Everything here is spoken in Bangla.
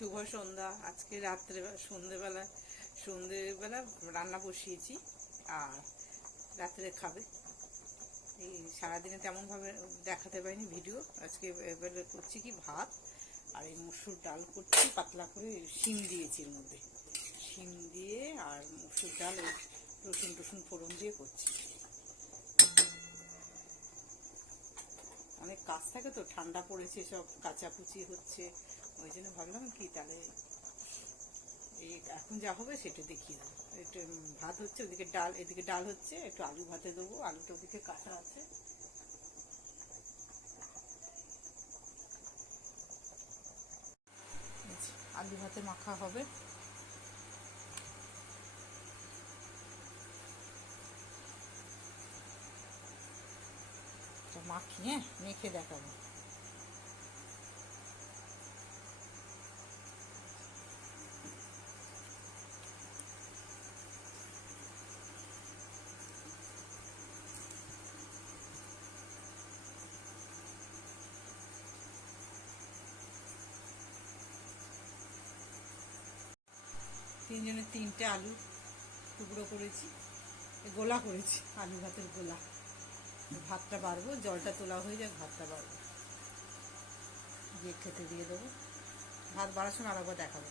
শুভ সন্ধ্যা। আজকে রাত্রে সন্ধেবেলা রান্না বসিয়েছি আর রাত্রে খাবে। এই সারাদিনে তেমনভাবে দেখাতে পারিনি ভিডিও। আজকে এবারে করছি কি ভাত আর এই মসুর ডাল করছি, পাতলা করে শিম দিয়েছি এর মধ্যে, শিম দিয়ে আর মসুর ডাল রসুন টসুন ফোড়ন দিয়ে করছি। অনেক কাজ থাকে তো, ঠান্ডা পড়েছে, সব কাচাকুচি হচ্ছে, ওই জন্য ভাবলাম কি তাহলে এই এখন যা হবে সেটা দেখিয়ে দেবো। একটু ভাত হচ্ছে, ওদিকে ডাল, এদিকে ডাল হচ্ছে, একটু আলু ভাতে দেবো, আলুটা ওদিকে কাটা আছে। আলু ভাতে মাখা হবে। মাখি, হ্যাঁ, মেখে দেখাবো। তিনজনের তিনটে আলু টুকরো করেছি, গোলা করেছি, আলু ভাতের গোলা। ভাতটা বাড়বো, জলটা তোলা হয়ে যাক, ভাতটা বাড়বো, দিয়ে খেতে দিয়ে দেবো। ভাত বাড়ার সময় আরেকবার দেখাবো।